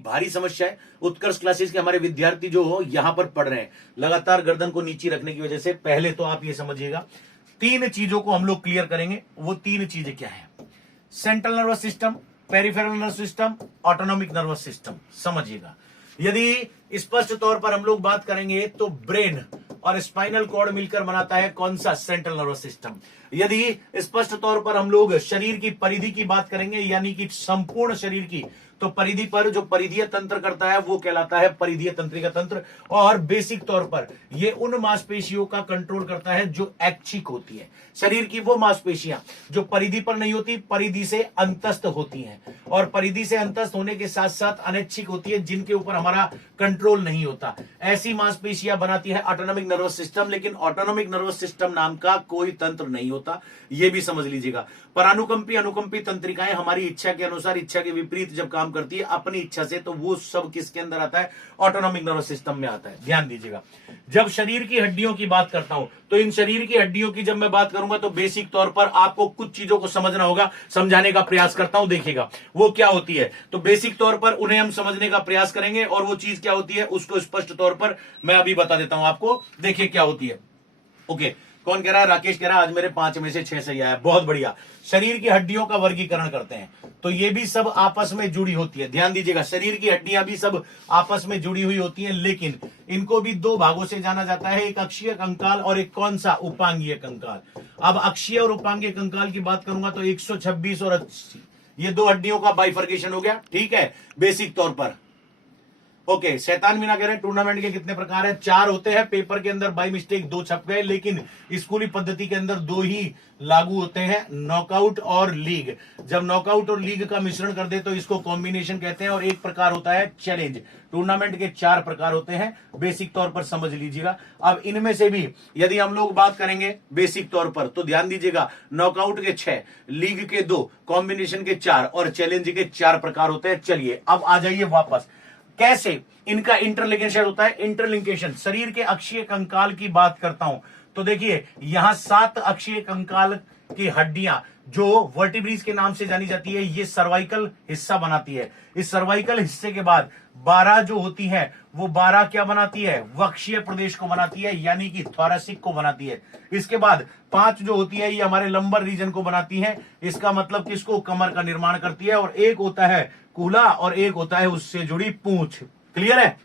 भारी समस्या है। उत्कर्ष क्लासेस के हमारे विद्यार्थी जो हो यहां पर पढ़ रहे हैं लगातार गर्दन को नीचे रखने की वजह से। पहले तो आप ये समझिएगा, तीन चीजों को हम लोग क्लियर करेंगे। वो तीन चीजें क्या है? Central nervous system, peripheral nervous system, autonomic nervous system. समझिएगा, यदि स्पष्ट तौर पर हम लोग बात करेंगे तो ब्रेन और स्पाइनल कॉर्ड मिलकर बनाता है कौन सा? Central nervous system. यदि स्पष्ट तौर पर हम लोग शरीर की परिधि की बात करेंगे, यानी कि संपूर्ण शरीर की, तो परिधि पर जो परिधीय तंत्र करता है वो कहलाता है परिधीय तंत्रिका तंत्र। और बेसिक तौर पर ये उन मांसपेशियों का कंट्रोल करता है जो ऐच्छिक होती है। शरीर की वो मांसपेशियां जो परिधि पर नहीं होती, परिधि से अंतस्थ होती हैं, और परिधि से अंतस्थ होने के साथ साथ अनैच्छिक होती है, जिनके ऊपर हमारा कंट्रोल नहीं होता। ऐसी मांसपेशियां बनाती है ऑटोनॉमिक नर्वस सिस्टम। लेकिन ऑटोनॉमिक नर्वस सिस्टम नाम का कोई तंत्र नहीं होता, यह भी समझ लीजिएगा। परानुकंपी अनुकंपी तंत्रिकाएं हमारी इच्छा के अनुसार, इच्छा के विपरीत जब काम करती है अपनी इच्छा से, तो वो सब किसके अंदर आता है? ऑटोनॉमिक नर्वस सिस्टम में आता है। ध्यान दीजिएगा, जब शरीर की हड्डियों की बात करता हूं तो इन शरीर की हड्डियों की जब मैं बात करूंगा तो बेसिक तौर पर आपको कुछ चीजों को समझना होगा। समझाने का प्रयास करता हूं, देखिएगा वो क्या होती है। तो बेसिक तौर पर उन्हें हम समझने का प्रयास करेंगे, और वो चीज क्या होती है उसको स्पष्ट तौर पर मैं अभी बता देता हूं आपको। देखिए क्या होती है। ओके, कौन कह रहा है? राकेश कह रहा है आज मेरे 5 में से 6 सही आया। बहुत बढ़िया। शरीर की हड्डियों का वर्गीकरण करते हैं, तो ये भी सब आपस में जुड़ी होती है। ध्यान दीजिएगा, शरीर की हड्डियां भी सब आपस में जुड़ी हुई होती हैं, लेकिन इनको भी दो भागों से जाना जाता है, एक अक्षीय कंकाल और एक कौन सा? उपांगीय कंकाल। अब अक्षीय और उपांगीय कंकाल की बात करूंगा तो 126 और 80, ये दो हड्डियों का बाइफर्केशन हो गया। ठीक है, बेसिक तौर पर। ओके, शैतान मीना कह रहे हैं टूर्नामेंट के कितने प्रकार हैं? 4 होते हैं। पेपर के अंदर बाई मिस्टेक 2 छप गए, लेकिन स्कूली पद्धति के अंदर 2 ही लागू होते हैं, नॉकआउट और लीग। जब नॉकआउट और लीग का मिश्रण कर दे तो इसको कॉम्बिनेशन कहते हैं, और एक प्रकार होता है चैलेंज। टूर्नामेंट के 4 प्रकार होते हैं, बेसिक तौर पर समझ लीजिएगा। अब इनमें से भी यदि हम लोग बात करेंगे बेसिक तौर पर, तो ध्यान दीजिएगा, नॉकआउट के 6, लीग के 2, कॉम्बिनेशन के 4 और चैलेंज के 4 प्रकार होते हैं। चलिए अब आ जाइए वापस, कैसे इनका इंटरलिंकेशन होता है? इंटरलिंकेशन, शरीर के अक्षीय कंकाल की बात करता हूं तो देखिए यहां 7 अक्षीय कंकाल की हड्डियां जो वर्टिब्रीज के नाम से जानी जाती है, ये सर्वाइकल हिस्सा बनाती है। इस सर्वाइकल हिस्से के बाद 12 जो होती है वो 12 क्या बनाती है? वक्षीय प्रदेश को बनाती है, यानी कि थोरैसिक को बनाती है। इसके बाद 5 जो होती है ये हमारे लंबर रीजन को बनाती है। इसका मतलब किसको? कमर का निर्माण करती है। और एक होता है कूल्हा और एक होता है उससे जुड़ी पूंछ। क्लियर है?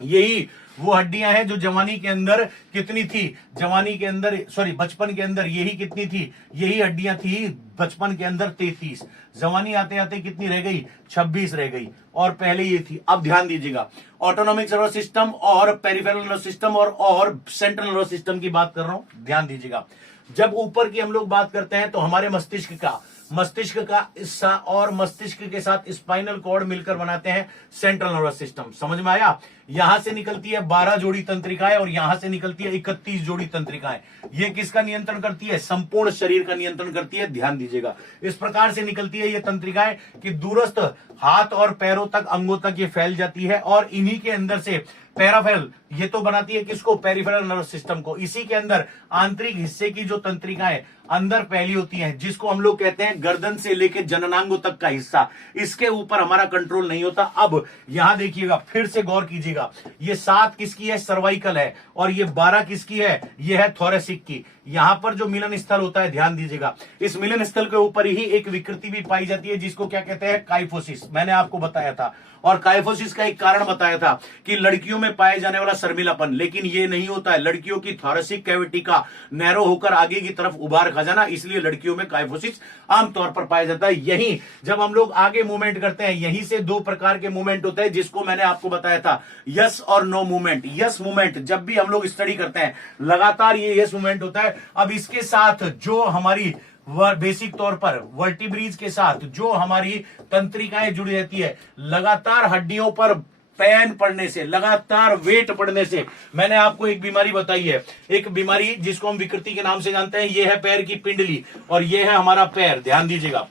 यही वो हड्डियां हैं जो जवानी के अंदर कितनी थी? जवानी के अंदर, सॉरी, बचपन के अंदर यही कितनी थी? यही हड्डियां थी बचपन के अंदर 33। जवानी आते आते कितनी रह गई? 26 रह गई, और पहले ये थी। अब ध्यान दीजिएगा, ऑटोनॉमिक नर्वस सिस्टम और पेरिफेरल नर्वस सिस्टम और सेंट्रल नर्वस सिस्टम की बात कर रहा हूं। ध्यान दीजिएगा, जब ऊपर की हम लोग बात करते हैं तो हमारे मस्तिष्क का हिस्सा और मस्तिष्क के साथ स्पाइनल कॉर्ड मिलकर बनाते हैं सेंट्रल नर्वस सिस्टम। समझ में आया? यहां से निकलती है 12 जोड़ी तंत्रिकाएं और यहां से निकलती है 31 जोड़ी तंत्रिकाएं। ये किसका नियंत्रण करती है? संपूर्ण शरीर का नियंत्रण करती है। ध्यान दीजिएगा, इस प्रकार से निकलती है ये तंत्रिकाएं कि दूरस्थ हाथ और पैरों तक, अंगों तक ये फैल जाती है, और इन्हीं के अंदर से पैराफेरल, ये तो बनाती है किसको? पेरिफेरल नर्वस सिस्टम को। इसी के अंदर आंतरिक हिस्से की जो तंत्रिकाएं अंदर फैली होती हैं, जिसको हम लोग कहते हैं गर्दन से लेकर जननांगों तक का हिस्सा, इसके ऊपर हमारा कंट्रोल नहीं होता। अब यहां देखिएगा, फिर से गौर कीजिएगा, ये 7 किसकी है? सर्वाइकल है, और ये 12 किसकी है? ये है थोरैसिक की। यहां पर जो मिलन स्थल होता है, ध्यान दीजिएगा, इस मिलन स्थल के ऊपर ही एक विकृति भी पाई जाती है जिसको क्या कहते हैं? काइफोसिस। मैंने आपको बताया था, और काइफोसिस का एक कारण बताया था कि लड़कियों में पाए जाने वाला शर्मिलापन, लेकिन ये नहीं होता है। लड़कियों की थोरैसिक कैविटी का नैरो होकर आगे की तरफ उभार खा जाना, इसलिए लड़कियों में काइफोसिस आमतौर पर पाया जाता है। यही जब हम लोग आगे मूवमेंट करते हैं, यहीं से 2 प्रकार के मूवमेंट होते हैं, जिसको मैंने आपको बताया था, यस और नो मूवमेंट। यस मूवमेंट जब भी हम लोग स्टडी करते हैं लगातार ये यस मूवमेंट होता है। अब इसके साथ जो हमारी बेसिक तौर पर वर्टिब्रीज के साथ जो हमारी तंत्रिकाएं जुड़ी रहती है, लगातार हड्डियों पर पेन पड़ने से, लगातार वेट पड़ने से, मैंने आपको एक बीमारी बताई है, एक बीमारी जिसको हम विकृति के नाम से जानते हैं। ये है पैर की पिंडली और ये है हमारा पैर। ध्यान दीजिएगा,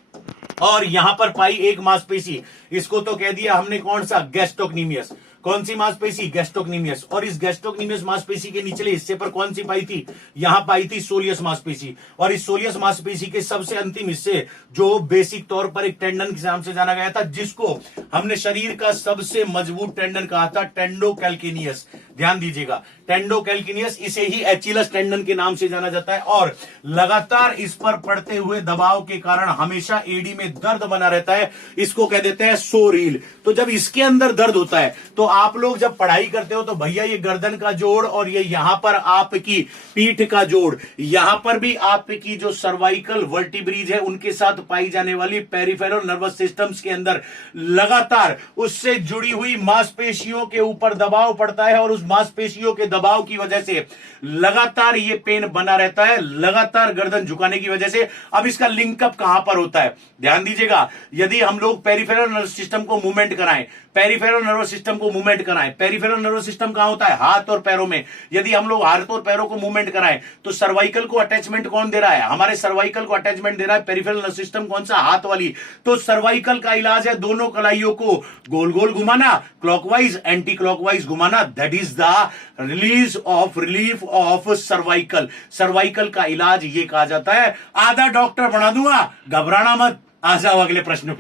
और यहां पर पाई एक मांसपेशी, इसको तो कह दिया हमने कौन सा? गैस्ट्रोक्नीमियस। कौन सी मांसपेशी? गैस्ट्रोक्नीमियस। और इस गैस्ट्रोक्नीमियस मांसपेशी के निचले हिस्से पर कौन सी पाई थी? यहां पाई थी सोलियस मांसपेशी। और इस सोलियस मांसपेशी के सबसे अंतिम हिस्से जो बेसिक तौर पर एक टेंडन के नाम से जाना गया था, जिसको हमने शरीर का सबसे मजबूत टेंडन कहा था, टेंडोकैल्किनियस। ध्यान दीजिएगा, टेंडोकैल्किनियस, इसे ही एचिलस टेंडन के नाम से जाना जाता है। और लगातार इस पर पड़ते हुए दबाव के कारण हमेशा एडी में दर्द बना रहता है, इसको कह देते हैं सोरील। तो जब इसके अंदर दर्द होता है तो आप लोग जब पढ़ाई करते हो तो भैया ये गर्दन का जोड़ और ये यहां पर आपकी पीठ का जोड़, यहां पर भी आपकी जो सर्वाइकल वर्टिब्रीज है उनके साथ पाई जाने वाली पेरिफेरल नर्वस सिस्टम्स के अंदर लगातार उससे जुड़ी हुई मांसपेशियों के ऊपर दबाव पड़ता है और उस मांसपेशियों के दबाव की वजह से लगातार ये पेन बना रहता है, लगातार गर्दन झुकाने की वजह से। अब इसका लिंकअप कहां पर होता है? ध्यान दीजिएगा, यदि हम लोग पेरिफेरल नर्वस सिस्टम को मूवमेंट कराएं, पेरिफेरल नर्वस सिस्टम को मूवमेंट कराएं, पेरिफेरल नर्वस सिस्टम कहां होता है? हाथ और पैरों में। यदि हम लोग हाथ और पैरों को मूवमेंट कराएं तो सर्वाइकल को अटैचमेंट कौन दे रहा है? हमारे सर्वाइकल को अटैचमेंट दे रहा है पेरिफेरल नर्वस सिस्टम। कौन सा? हाथ वाली। तो सर्वाइकल का इलाज है दोनों कलाइयों को गोल गोल घुमाना, क्लॉकवाइज एंटी क्लॉकवाइज घुमाना। That is the relief of cervical. Cervical का इलाज ये कहा जाता है। आधा डॉक्टर बना दूंगा, घबराना मत। आ जाओ अगले प्रश्न पे।